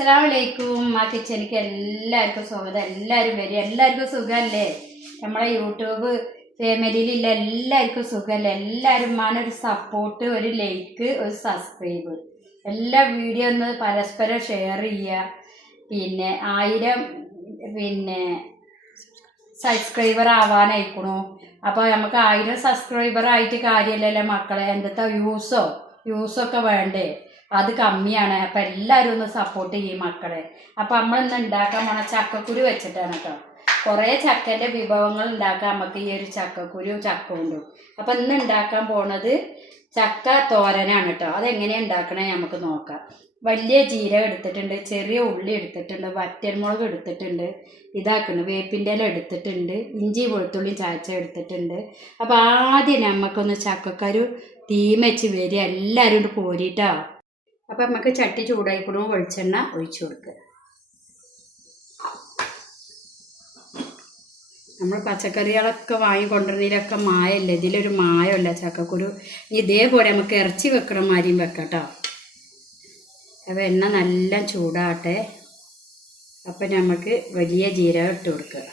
അസ്സലാമലൈക്കും. ആ കിച്ചണിക്ക് എല്ലാവർക്കും സ്വാഗതം. എല്ലാവരും വരും. എല്ലാവർക്കും സുഖമല്ലേ? നമ്മളെ യൂട്യൂബ് ഫാമിലിയിലുള്ള എല്ലാവർക്കും സുഖമല്ലേ? എല്ലാവരും ഒരു സപ്പോർട്ട്, ഒരു ലൈക്ക്, ഒരു സബ്സ്ക്രൈബ്, എല്ലാ വീഡിയോ ഒന്ന് പരസ്പരം ഷെയർ ചെയ്യുക. പിന്നെ 1000 സബ്സ്ക്രൈബർ ആവാനായിക്കണു. അപ്പോൾ നമുക്ക് 1000 സബ്സ്ക്രൈബർ ആയിട്ട് കാര്യമല്ലല്ലോ മക്കളെ. എന്തൊക്കെ യൂസൊക്കെ വേണ്ടേ? അത് കമ്മിയാണ്. അപ്പം എല്ലാവരും ഒന്ന് സപ്പോർട്ട് ചെയ്യും മക്കളെ. അപ്പം നമ്മളിന്ന് ഉണ്ടാക്കാൻ പോണ ചക്കക്കുരു വെച്ചിട്ടാണ് കേട്ടോ. കുറേ ചക്കൻ്റെ വിഭവങ്ങൾ ഉണ്ടാക്കാം നമുക്ക് ഈ ഒരു ചക്കക്കുരു ചക്ക കൊണ്ടും. അപ്പം ഇന്ന് ഉണ്ടാക്കാൻ പോണത് ചക്ക തോരനാണ് കേട്ടോ. അതെങ്ങനെയാണ് ഉണ്ടാക്കണേ നമുക്ക് നോക്കാം. വലിയ ജീരകം എടുത്തിട്ടുണ്ട്, ചെറിയ ഉള്ളി എടുത്തിട്ടുണ്ട്, വറ്റൽമുളക് എടുത്തിട്ടുണ്ട്, വേപ്പിൻ്റെ ഇല എടുത്തിട്ടുണ്ട്, ഇഞ്ചി വെളുത്തുള്ളി ചായച്ച എടുത്തിട്ടുണ്ട്. അപ്പോൾ ആദ്യം നമുക്കൊന്ന് ചക്കക്കരു തീമച്ച് വരിക എല്ലാവരും കൊണ്ട് കോരിയിട്ടോ. അപ്പം നമുക്ക് ചട്ടി ചൂടായിക്കണോ വെളിച്ചെണ്ണ ഒഴിച്ചു കൊടുക്കുക. നമ്മൾ പച്ചക്കറികളൊക്കെ വാങ്ങിക്കൊണ്ടുവരുന്നതിലൊക്കെ മായല്ലേ, ഇതിലൊരു മായമല്ല ചക്കക്കുരു. ഇതേപോലെ നമുക്ക് ഇറച്ചി വെക്കണം മാതിരിയും വെക്കാം കേട്ടോ. അപ്പോൾ എണ്ണ നല്ല ചൂടാകട്ടെ. അപ്പം നമുക്ക് വലിയ ജീരകം ഇട്ട് കൊടുക്കുക.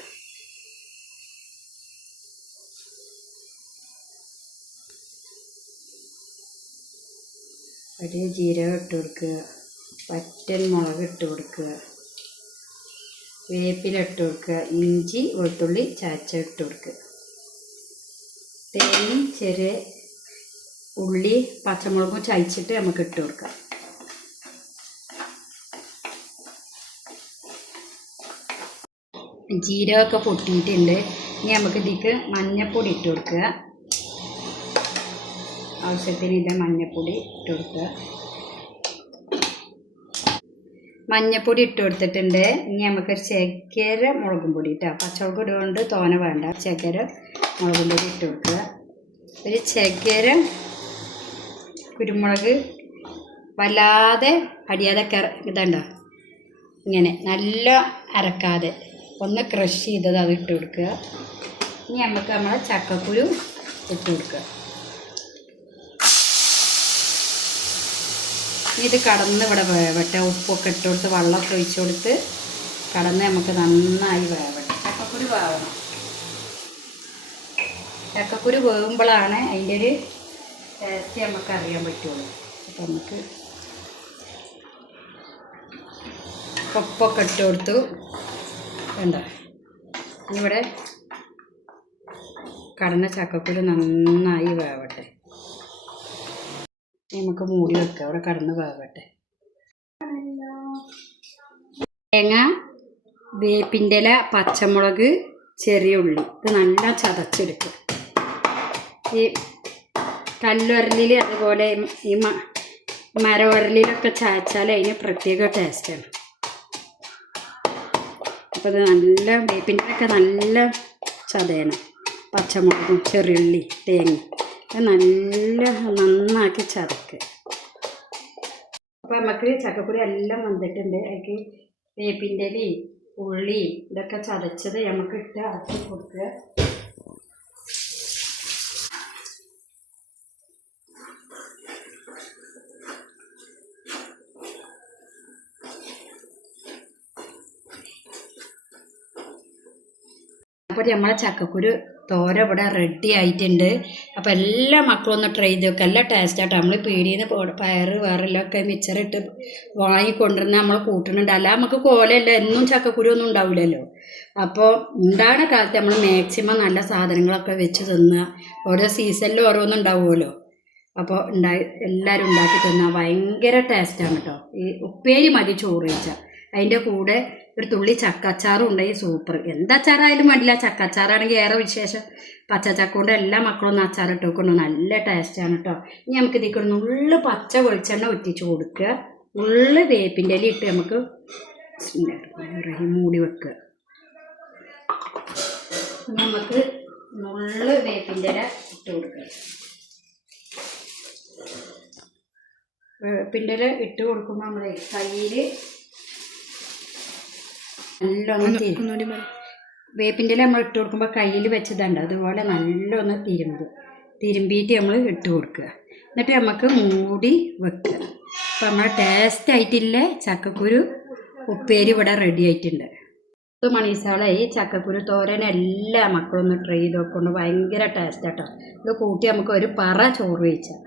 വലിയ ജീരകം ഇട്ട് കൊടുക്കുക, വറ്റൽ മുളക് ഇട്ട് കൊടുക്കുക, വേപ്പില ഇട്ട് കൊടുക്കുക, ഇഞ്ചി വെളുത്തുള്ളി ചാച്ച ഇട്ട് കൊടുക്കുക, തേങ്ങയും ചെറിയ ഉള്ളി പച്ചമുളകും ചതച്ചിട്ട് നമുക്ക് ഇട്ട് കൊടുക്കാം. ജീരകമൊക്കെ പൊട്ടിയിട്ടുണ്ട്. ഇനി നമുക്ക് ഇതിലേക്ക് മഞ്ഞൾപ്പൊടി ഇട്ട് കൊടുക്കുക. ആവശ്യത്തിന് ഇത് മഞ്ഞൾപ്പൊടി ഇട്ട് കൊടുക്കുക. മഞ്ഞൾപ്പൊടി ഇട്ട് കൊടുത്തിട്ടുണ്ട്. ഇനി നമുക്കൊരു ചക്കര മുളകും പൊടി ഇട്ടാൽ പച്ചമുളക് ഇടുകൊണ്ട് തോന വേണ്ട. ചക്കര മുളകും പൊടി ഇട്ട് കൊടുക്കുക. ഒരു ചക്കര കുരുമുളക് വല്ലാതെ അടിയാതെ ഇതുണ്ടോ, ഇങ്ങനെ നല്ല അരക്കാതെ ഒന്ന് ക്രഷ് ചെയ്തത് അത് ഇട്ട് കൊടുക്കുക. ഇനി നമുക്ക് നമ്മളെ ചക്കക്കുരു ഇട്ട് കൊടുക്കുക. ഇനി ഇത് കടന്ന് ഇവിടെ വേവട്ടെ. ഉപ്പൊക്കെ ഇട്ട് കൊടുത്ത് വെള്ളമൊക്കെ ഒഴിച്ച് കൊടുത്ത് കടന്ന് നമുക്ക് നന്നായി വേവട്ടെ. ചക്കക്കുരു വേവണം. ചക്കക്കുരു വേവുമ്പോഴാണ് അതിൻ്റെ ഒരു ടേസ്റ്റ് നമുക്ക് അറിയാൻ പറ്റുള്ളൂ. അപ്പം നമുക്ക് ഉപ്പൊക്കെ ഇട്ട് കൊടുത്തു വേണ്ട. ഇവിടെ കടന്ന ചക്കക്കുരു നന്നായി വേവട്ടെ. നമുക്ക് മൂടി വെക്കാം. അവിടെ കടന്ന് വേവട്ടെ. തേങ്ങ, വേപ്പിൻ്റെ ഇല, പച്ചമുളക്, ചെറിയ ഉള്ളി ഇത് നല്ല ചതച്ചെടുക്കുക. ഈ കല്ലുരലിൽ അതുപോലെ ഈ മരവരലിലൊക്കെ ചായച്ചാൽ അതിന് പ്രത്യേക ടേസ്റ്റാണ്. അപ്പോൾ അത് നല്ല വേപ്പിൻ്റെ ഒക്കെ നല്ല ചതയണം. പച്ചമുളകും ചെറിയുള്ളി തേങ്ങ നല്ല നന്നാക്കി ചതക്കുക. അപ്പോൾ നമുക്ക് ചക്കക്കുരു എല്ലാം വന്നിട്ടുണ്ട്. അതിലേക്ക് വേപ്പിൻ്റെ ഇലയും ഉള്ളി ഇതൊക്കെ ചതച്ചത് നമുക്ക് ഇട്ട് അടച്ച് കൊടുക്കുക. അപ്പോൾ നമ്മളെ ചക്കക്കുരു തോര ഇവിടെ റെഡി ആയിട്ടുണ്ട്. അപ്പോൾ എല്ലാ മക്കളും ഒന്ന് ട്രൈ ചെയ്ത് നോക്കുക. എല്ലാ ടേസ്റ്റായിട്ട് നമ്മൾ പീടിയിൽ നിന്ന് പയറ് വേറെല്ലൊക്കെ മിച്ചറിട്ട് വാങ്ങിക്കൊണ്ടിരുന്ന നമ്മൾ കൂട്ടുന്നുണ്ട്. അല്ല നമുക്ക് കോലല്ല, എന്നും ചക്കക്കുരു ഒന്നും ഉണ്ടാവില്ലല്ലോ. അപ്പോൾ ഉണ്ടാകുന്ന കാലത്ത് നമ്മൾ മാക്സിമം നല്ല സാധനങ്ങളൊക്കെ വെച്ച് തിന്നുക. ഓരോ സീസണിലും ഓരോന്നും ഉണ്ടാവുമല്ലോ. അപ്പോൾ എല്ലാവരും ഉണ്ടാക്കി തിന്നാൽ ഭയങ്കര ടേസ്റ്റാണ് കേട്ടോ. ഈ ഉപ്പേരി മതി ചോറ് വെച്ചാൽ. അതിൻ്റെ കൂടെ ഒരു തുള്ളി ചക്കച്ചാറും ഉണ്ടായി സൂപ്പർ. എന്തച്ചാറായാലും വേണ്ടില്ല, ചക്കച്ചാറാണെങ്കിൽ ഏറെ വിശേഷം. പച്ചച്ചക്ക കൊണ്ട് എല്ലാ മക്കളൊന്നും അച്ചാറിട്ട് വെക്കുന്നു. നല്ല ടേസ്റ്റാണ് കേട്ടോ. ഇനി നമുക്ക് ഇതിൽ ഉള്ളു പച്ച വെളിച്ചെണ്ണ ഒറ്റിച്ച് കൊടുക്കുക. ഉള്ളു വേപ്പിൻ്റെ ഇല ഇട്ട് നമുക്ക് മൂടി വെക്കുക. നമുക്ക് ഉള്ളു വേപ്പിൻ്റെ ഇല ഇട്ട് കൊടുക്കുക. വേപ്പിൻ്റെ ഇല ഇട്ട് കൊടുക്കുമ്പോൾ നമ്മളെ കയ്യിൽ നല്ലോണം വേപ്പിൻ്റെ ഇല നമ്മൾ ഇട്ട് കൊടുക്കുമ്പോൾ കയ്യിൽ വെച്ചതുണ്ട് അതുപോലെ നല്ലൊന്ന് തിരുമ്പിയിട്ട് നമ്മൾ ഇട്ട് കൊടുക്കുക. എന്നിട്ട് നമുക്ക് മൂടി വെക്കുക. അപ്പോൾ നമ്മൾ ടേസ്റ്റ് ആയിട്ടില്ലേ ചക്കക്കുരു ഉപ്പേരി ഇവിടെ റെഡി ആയിട്ടുണ്ട്. 10 മണീസാളെ ഈ ചക്കക്കുരു തോരൻ എല്ലാ മക്കളും ഒന്ന് ട്രൈ ചെയ്ത് നോക്കൊണ്ട് ഭയങ്കര ടേസ്റ്റ് കേട്ടോ. ഇത് കൂട്ടി നമുക്ക് ഒരു പറ ചോറ് കഴിച്ചാൽ.